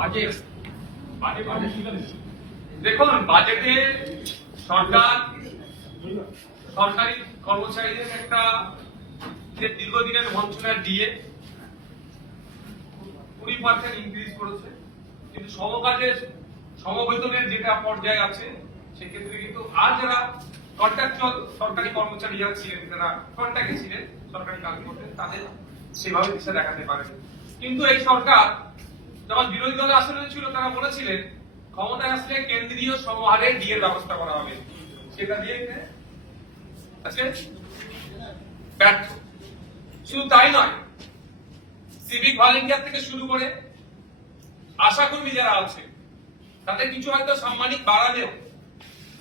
Budget দেখুন, বাজেটে সরকার সরকারি কর্মচারীদের একটা দীর্ঘদিনের বঞ্চনার ডিএ 20% ইনক্রিজ করেছে, কিন্তু সমকাজের সমবেতনের যেটা পর্যায়ে আছে সেক্ষেত্রে কিন্তু আর যারা কন্ট্রাকচুয়াল সরকারি কর্মচারী যারা ছিলেন, যারা কন্ট্রাক্টে ছিলেন সরকারি কাজ করতেন, তাদের সেভাবে দিশা দেখাতে পারে। কিন্তু এই সরকার যখন বিরোধী দলের আসনে ছিল তারা বলেছিলেন ক্ষমতায় আসলে কেন্দ্রীয় সমহারে ডিএর ব্যবস্থা করা হবে, সেটা দিয়ে আজকে ব্যর্থ। শুধু তাই নয়, সিভিক ভলেন্টিয়ার থেকে শুরু করে আশাকর্মী যারা আছে তাদের কিছু হয়তো সাম্মানিক বাড়ালেও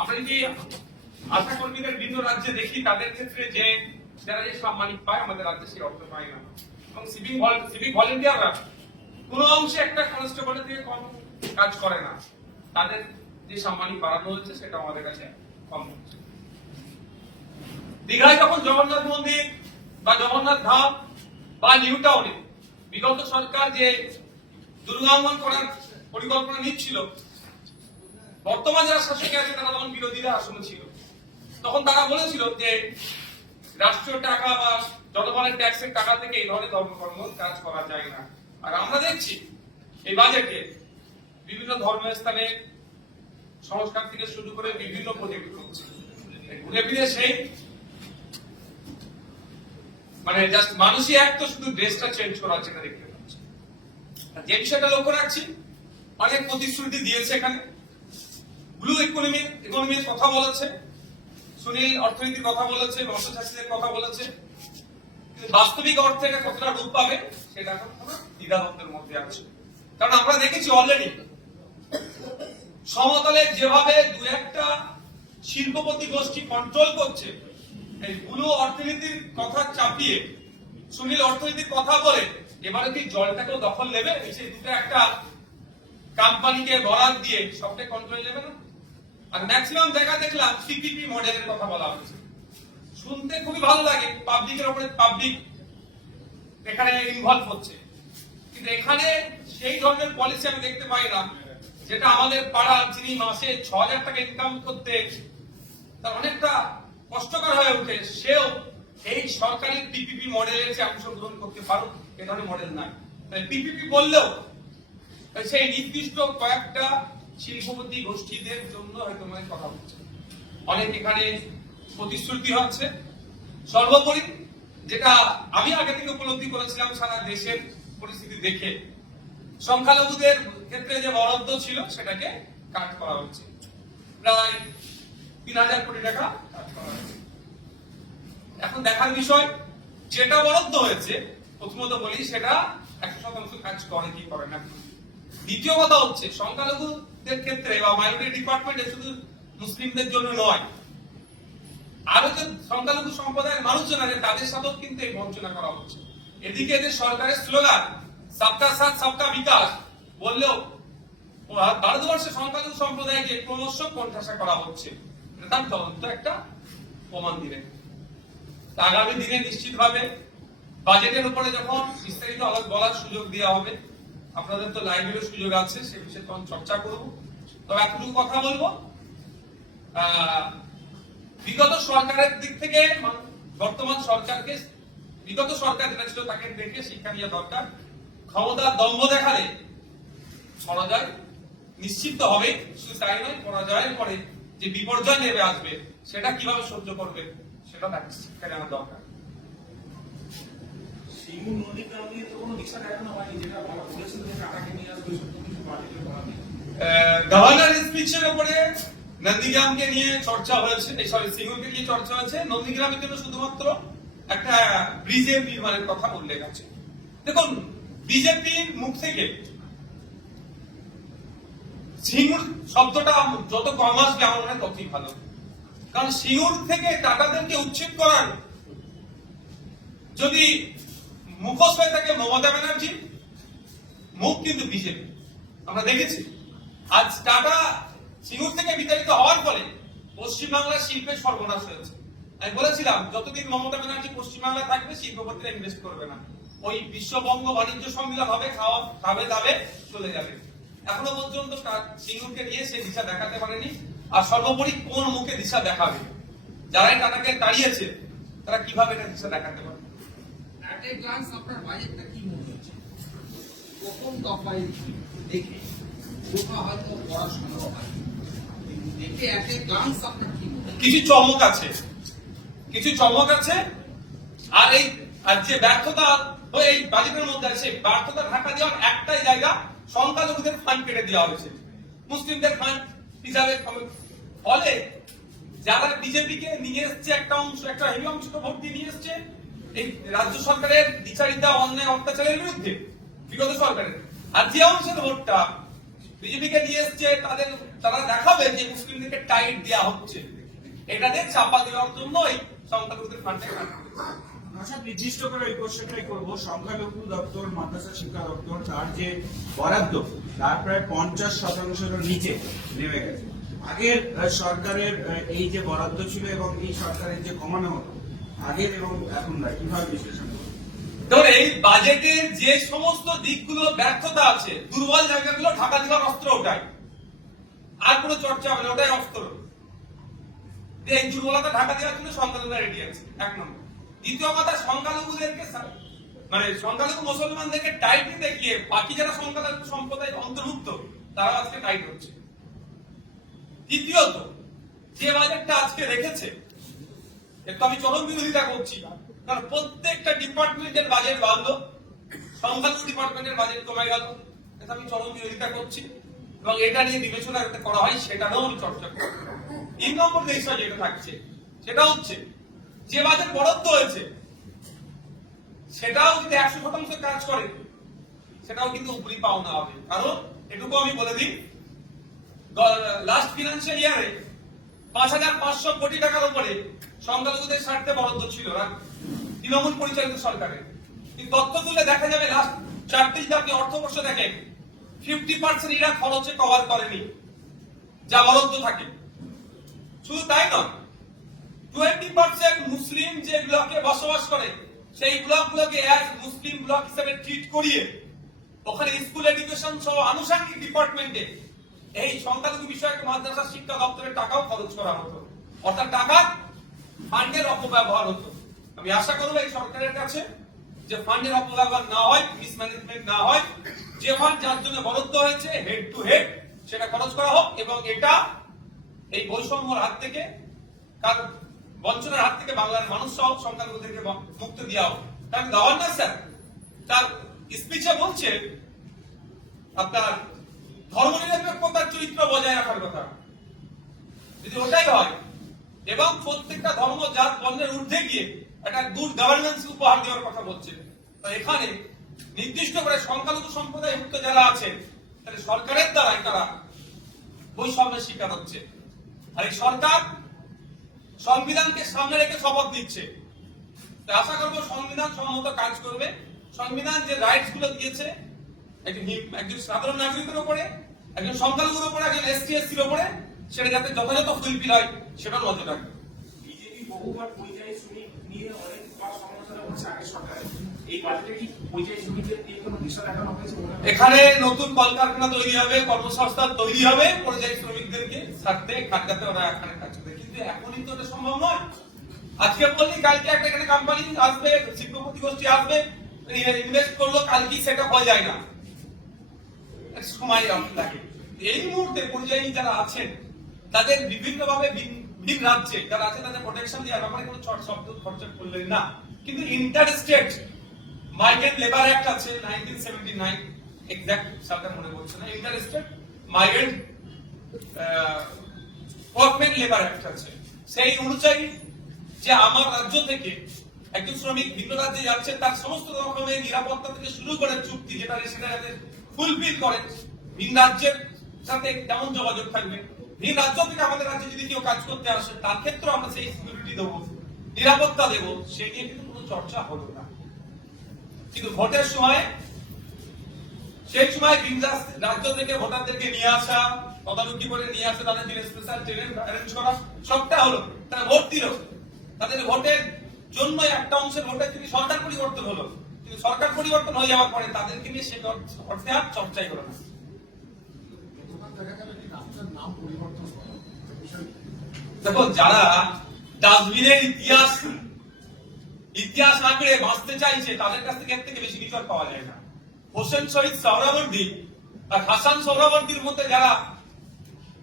আমরা যদি আশাকর্মীদের বিভিন্ন রাজ্যে দেখি তাদের ক্ষেত্রে যে যারা যে সাম্মানিক পায় আমাদের রাজ্যে সেই অর্থ পায় না। এবং সিভিক ভলেন্টিয়াররা কোনো অংশে একটা কনস্টেবলের থেকে কম কাজ করে না, তাদের যে সাম্মানিক বাড়ানো হচ্ছে সেটা আমাদের কাছে কম হচ্ছে। দীঘায় যখন জগন্নাথ মন্দির বা জগন্নাথ ধাম বা নিউ টাউনে বিগত সরকার যে দুর্গাঙ্গন করার পরিকল্পনা নিচ্ছিল, বর্তমান যারা শাসকে আছে তারা তখন বিরোধীরা আসনে ছিল, তখন তারা বলেছিল যে রাষ্ট্রীয় টাকা বা জনগণের ট্যাক্সের টাকা থেকে এই ধরনের ধর্মকর্ম কাজ করা যায় না। আর আমরা দেখছি এই বাজেটে বিভিন্ন ধর্মস্থানে সংস্কার থেকে শুরু করে বিভিন্ন প্রজেক্ট হচ্ছে, ঘুরে ফিরে সেই মানে জাস্ট মানুষই এক তো শুধু ড্রেসটা চেঞ্জ করা হচ্ছে দেখতে পাচ্ছি। যে বিষয়টা লক্ষ্য রাখছি, অনেক প্রতিশ্রুতি দিয়েছে এখানে, ব্লু ইকোনমির কথা বলেছে, সুনীল অর্থনীতির কথা বলেছে, মৎস্য চাষীদের কথা বলেছে, কিন্তু বাস্তবিক অর্থে এটা কতটা রূপ পাবে সেটা এখন দ্বিধাদ্বন্দ্বের মধ্যে আছে। কারণ আমরা দেখেছি অলরেডি সমতলে যেভাবে দু একটা শিল্পপতি গোষ্ঠী কন্ট্রোল করছে, এই ব্লু অর্থনীতির কথা চাপিয়ে সুনীল অর্থনীতির কথা বলে এবারে কি জলটাকেও দখল নেবে, সেই দুটো একটা কোম্পানিকে বরাদ দিয়ে সবটাই কন্ট্রোল নেবে না। আর ম্যাক্সিমাম জায়গা দেখলাম সিপিপি মডেলের কথা বলা হচ্ছে, শুনতে খুবই ভালো লাগে, পাবলিকের উপরে পাবলিক এখানে ইনভলভ হচ্ছে, কিন্তু এখানে সেই ধরনের পলিসি আমি দেখতে পাই না যেটা আমাদের পাড়া যিনি মাসে ৬,০০০ টাকা ইনকাম করতে তার অনেকটা কষ্টকর হয়ে ওঠে, সেও এই সরকারি পিপিপি মডেলের যে অংশগ্রহণ করতে পারো, এ ধরনের মডেল নাই। তাই পিপিপি বললেও সেই নির্দিষ্ট কয়েকটা শিল্পপতি গোষ্ঠীদের জন্য হয়তো মানে কথা হচ্ছে, অনেক এখানে প্রতিশ্রুতি হচ্ছে। সর্বোপরি যেটা আমি আগে থেকে উপলব্ধি করেছিলাম সারা দেশের পরিস্থিতি দেখে, সংখ্যালঘুদের ক্ষেত্রে যে বরাদ্দ ছিল সেটাকে কাট করা হচ্ছে, প্রায় ৩,০০০ কোটি টাকা কাট করা হয়েছে। এখন দেখার বিষয় যেটা বরাদ্দ হয়েছে, প্রথমত বলি সেটা ১০০% কাজ করে কি করে না। দ্বিতীয় কথা হচ্ছে সংখ্যালঘুদের ক্ষেত্রে বা মাইনরিটি ডিপার্টমেন্টে শুধু মুসলিমদের জন্য নয়, আরো যে সংখ্যালঘু সম্প্রদায়ের মানুষজন আছে তাদের সাথেও কিন্তু এই বঞ্চনা করা হচ্ছে। এদিকে এদের সরকারের স্লোগান সবকা সাথ সবকা বিকাশ বললেও ভারতবর্ষের সংখ্যালঘু সম্প্রদায়কে ক্রমশ কোণঠাসা করা হচ্ছে, তার তদন্ত একটা প্রমাণ দিলেন। আগামী দিনে নিশ্চিতভাবে বাজেটের উপরে যখন বিস্তারিত বলার সুযোগ দেওয়া হবে, আপনাদের তো লাইভেরও সুযোগ আছে, সে বিষয়ে তখন চর্চা করব। তবে এতটুকু কথা বলবো, বিগত সরকারের দিক থেকে বর্তমান সরকারকে, বিগত সরকার যেটা ছিল তাকে দেখে শিক্ষা নেওয়া দরকার। ক্ষমতার দম্ভ দেখালে পরাজয় নিশ্চিত হবে, শুধু তাই নয় পরাজয়ের পরে যে বিপর্যয় নেমে আসবে সেটা কিভাবে সহ্য করবে সেটা তাকে শিক্ষা নেওয়া দরকার। গভর্নর স্পিচের উপরে নন্দীগ্রামকে নিয়ে চর্চা হয়েছে, সিঙ্গুরকে নিয়ে চর্চা হয়েছে, নন্দীগ্রামের জন্য শুধুমাত্র একটা ব্রিজের নির্মাণের কথা উল্লেখ আছে। দেখুন, বিজেপির মুখ থেকে সিঙ্গুর শব্দটা যত কম আসবে আমার মনে হয় ততই ভালো, কারণ সিঙ্গুর থেকে টাটাদেরকে উচ্ছেদ করার যদি মুখোশ হয়ে থাকে মমতা ব্যানার্জি, মুখ কিন্তু বিজেপি। আমরা দেখেছি আজ টাটা সিঙ্গুর থেকে বিতাড়িত হওয়ার ফলে পশ্চিমবাংলার শিল্পের সর্বনাশ হয়েছে। আমি বলেছিলাম যতদিন মমতা ব্যানার্জি পশ্চিমবাংলায় থাকবে শিল্পপতিরা ইনভেস্ট করবে না, ওই বিশ্ববঙ্গ বাণিজ্য সম্মেলন হবে, খাবে দাবে চলে যাবে। এখনো পর্যন্ত সিঙ্গুরকে নিয়ে সে দিশা দেখাতে পারেনি। আর সর্বোপরি কোন মুখে দিশা দেখাবে? যারা টাটাকে তাড়িয়েছে তারা কিভাবে এটা দিশা দেখাতে পারে? অ্যাট এ গ্লান্স আপনার বাজেটটা কি মনে হচ্ছে? প্রথম দফায় দেখে ওটা হয়তো পড়া সম্ভব হয়, কিন্তু দেখে অ্যাট এ গ্লান্স আপনার কি মনে হচ্ছে? কিছু চমক আছে, কিছু চমক আছে। আর এই আর যে ব্যর্থতা এই বাজেটের মধ্যে আছে, ব্যর্থতা ঢাকা দেওয়ার একটাই জায়গা, সংখ্যালঘুদের ফান্ড কেটে দেওয়া হয়েছে মুসলিমদের ফান্ড হিসাবে। ফলে যারা বিজেপি কে নিয়ে এসছে একটা অংশ, একটা হেভি অংশ তো ভোট দিয়ে নিয়ে এসছে এই রাজ্য সরকারের বিচারিতা অন্যায় অত্যাচারের বিরুদ্ধে বিগত সরকারের। আর যে অংশের ভোটটা বিজেপি কে নিয়ে এসছে তারা দেখাবে যে মুসলিমদেরকে টাইট দেওয়া হচ্ছে, এটাতে চাপা দেওয়ার জন্য এই সংখ্যালঘুদের ফান্ডে আচ্ছা, নির্দিষ্ট করে এই কোশ্চেনটাই করবো। সংখ্যালঘু দপ্তর, মাদ্রাসা শিক্ষা দপ্তর, তার যে বরাদ্দ তার প্রায় 50%-এর নিচে নেমে গেছে। আগের সরকারের এই যে বরাদ্দ ছিল এবং এই সরকারের যে কমানো হতো আগের এবং এখন কিভাবে বিশ্লেষণ করবো? ধর এই বাজেটের যে সমস্ত দিকগুলো ব্যর্থতা আছে, দুর্বল জায়গাগুলো ঢাকা দেওয়ার অস্ত্র ওটাই, আর কোনো চর্চা হবে না, ওটাই অস্ত্র। এই দুর্বলতা ঢাকা দেওয়ার জন্য সংখ্যালঘুরা রেডি আছে, এক নম্বর। দ্বিতীয় কথা, সংখ্যালঘুদেরকে মানে সংখ্যালঘু মুসলমানদেরকে টাইট দেখিয়ে বাকি যারা সংখ্যালঘু সম্প্রদায়ের অন্তর্ভুক্ত তারা আজকে টাইট হচ্ছে। তৃতীয়ত, যে বাজেটটা আজকে রেখেছে একটু আমি চরম বিরোধিতা করছি, কারণ প্রত্যেকটা ডিপার্টমেন্টের বাজেট বাড়লো, সংখ্যালঘু ডিপার্টমেন্টের বাজেট কমে গেল, এটা আমি চরম বিরোধিতা করছি এবং এটা নিয়ে বিবেচনা যাতে করা হয় সেটারও আমি চর্চা করব। 3 নম্বর বিষয় যেটা থাকছে সেটা হচ্ছে যে বাজেট বরাদ্দ হয়েছে সেটাও যদি 100% কাজ করে সেটাও কিন্তু উপরি পাওনা হবে। কারণ এটুকু আমি বলে দিই, লাস্ট ফিনান্সিয়াল ইয়ারে 5,500 কোটি টাকার উপরে সংখ্যালঘুদের স্বার্থে বরাদ্দ ছিল না তৃণমূল পরিচালিত সরকারের। কিন্তু তথ্য তুলে দেখা যাবে লাস্ট 4টি আপনি অর্থবর্ষ দেখেন 50% এরা খরচে কভার করেনি যা বরাদ্দ থাকে। শুধু তাই নয়, 20% মুসলিম যে ব্লকে বসবাস করে সেই ব্লকগুলোকে অ্যাজ মুসলিম ব্লক হিসেবে ট্রিট করিয়ে ওখানে স্কুল এডুকেশন সহ আনুষঙ্গিক ডিপার্টমেন্টে এই সংখ্যালঘু বিষয়ক মাদ্রাসা শিক্ষা দপ্তরের টাকাও খরচ করা হতো, অর্থাৎ টাকা ফান্ডের অপব্যবহার হতো। আমি আশা করবো এই সরকারের কাছে যে ফান্ডের অপব্যবহার না হয়, মিসম্যানেজমেন্ট না হয়, যে ফান্ড যার জন্য বরাদ্দ হয়েছে হেড টু হেড সেটা খরচ করা হোক এবং এটা এই বৈষম্যের হাত থেকে, বঞ্চনার হাত থেকে বাংলার মানুষ সহ সংখ্যালঘুদেরকে মুক্ত দেওয়া হোক। কারণ গভর্নর স্যার তার স্পিচে বলছে আপনার ধর্মনিরপেক্ষতার চরিত্র বজায় রাখার কথা। যদি ওটাই হয় এবং প্রত্যেকটা ধর্ম জাত বর্ণের ঊর্ধ্বে গিয়ে একটা গুড গভর্নেন্স উপহার দেওয়ার কথা বলছে, তো এখানে নির্দিষ্ট করে সংখ্যালঘু সম্প্রদায় মুক্ত যারা আছে তাহলে সরকারের দ্বারাই তারা বৈষম্যের শিকার হচ্ছে। আর এই সরকার সংবিধানকে সামনে রেখে শপথ নিচ্ছে, আশা করবো সংবিধান সম্মত কাজ করবে। সংবিধান যে রাইটস গুলো দিয়েছে একজন সাধারণ নাগরিকের উপরে, একজন সংখ্যালঘুর উপরে, একজন এসটি এসসির উপরে, সেটা যাতে যথাযথ ফুলফিল হয় সেটা নজর রাখবে। বিজেপি বহুবার পরিযায়ী শ্রমিক নিয়ে অনেক সমালোচনা করছে আগের সরকারে, এই বাজেটে কি পরিযায়ী শ্রমিকদের নিয়ে কোনো দিশা দেখানো হয়েছে? এখানে নতুন কলকারখানা তৈরি হবে, কর্মসংস্থান তৈরি হবে পরিযায়ী শ্রমিকদেরকে ছাড়তে খাটতে ওরা এখানে কাজ করবে, কিন্তু এখনই তো এটা সম্ভব নয়। আজকে বললি কালকে একটা এখানে কোম্পানি আসবে, শিল্পপতি গোষ্ঠী আসবে, ইনভেস্ট করলো, কালকে সেটা হয়ে যায় না, সময় লাগে। এই মুহূর্তে পরিযায়ী যারা আছেন তাদের বিভিন্ন ভাবে ভিন রাজ্যে যারা আছে তাদের প্রোটেকশন দেওয়ার ব্যাপারে কোনো শব্দ খরচা করলেন না। কিন্তু inter state migrant labour act আছে 1979, এক্সাক্ট সালটা মনে পড়ছে না, inter state migrant workman labour act আছে, সেই অনুযায়ী যে আমার রাজ্য থেকে একজন শ্রমিক ভিন্ন রাজ্যে যাচ্ছে তার সমস্ত রকমের নিরাপত্তা থেকে শুরু করে চুক্তি যেটা সেটা যাতে ফুলফিল করে, ভিন রাজ্যের সাথে কেমন যোগাযোগ থাকবে, ভিন রাজ্য থেকে আমাদের রাজ্যে যদি কেউ কাজ করতে আসে তার ক্ষেত্রে আমরা সেই সিকিউরিটি দেবো, নিরাপত্তা দেবো, সেই নিয়ে কিন্তু কোনো চর্চা হলো না। কিন্তু ভোটের সময় সেই সময় ভিন রাজ্য থেকে ভোটারদেরকে নিয়ে আসা, তদারকি করে নিয়ে আসা, তাদের জন্য স্পেশাল ট্রেন অ্যারেঞ্জ করা, সবটা হলো, তারা ভোট দিল, তাদের ভোটের জন্য একটা অংশের ভোটের থেকে সরকার পরিবর্তন হলো, কিন্তু সরকার পরিবর্তন হয়ে যাওয়ার পরে তাদেরকে নিয়ে সে অর্থে আর চর্চাই হলো না। দেখা গেল কি রাস্তার নাম পরিবর্তন করা বিষয় দেখো, যারা ডাস্টবিনের ইতিহাস আঁকড়ে বাঁচতে চাইছে তাদের কাছ থেকে এর থেকে বেশি কিছু আর পাওয়া যায় না। হোসেন শহীদ সোহরাওয়ার্দী আর হাসান সোহরাওয়ার্দীর মধ্যে যারা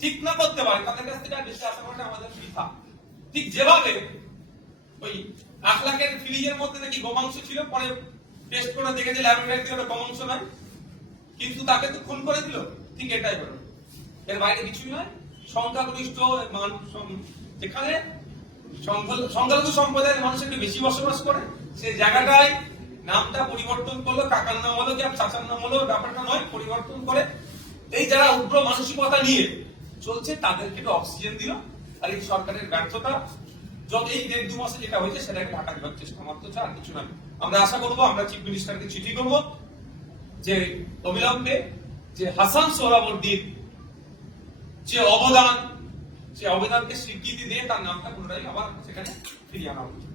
ঠিক না করতে পারে তাদের কাছ থেকে আর বেশি আশা করাটা আমাদের বৃথা। ঠিক যেভাবে ওই 1 লাখের ফ্রিজের মধ্যে নাকি গোমাংস ছিল, পরে টেস্ট করে দেখে যে ল্যাবরেটরিতে ওটা গোমাংস নয়, কিন্তু তাকে তো খুন করে দিল, ঠিক এটাই হলো। এর বাইরে কিছুই নয়। সংখ্যাগরিষ্ঠ যেখানে সংখ্যালঘু সম্প্রদায়ের মানুষ একটু বেশি বসবাস করে, সেই জায়গাটায় নামটা পরিবর্তন করলো, কাকার নাম হলো কি চাচার নাম হলো, ব্যাপারটা নয়, পরিবর্তন করে এই যারা উগ্র মানসিকতা নিয়ে চলছে তাদেরকে একটু অক্সিজেন দিল। আর এই সরকারের ব্যর্থতা যত এই 1.5-2 মাসে যেটা হয়েছে সেটাকে ঢাকা দেওয়ার চেষ্টা মাত্র, আর কিছু নয়। আমরা আশা করবো, আমরা চিফ মিনিস্টারকে চিঠি করবো যে অবিলম্বে যে হাসান সোহরাওয়ার্দীর যে অবদান, সে অবদানকে স্বীকৃতি দিয়ে তার নামটা পুনরায় আবার সেখানে ফিরিয়ে আনা উচিত।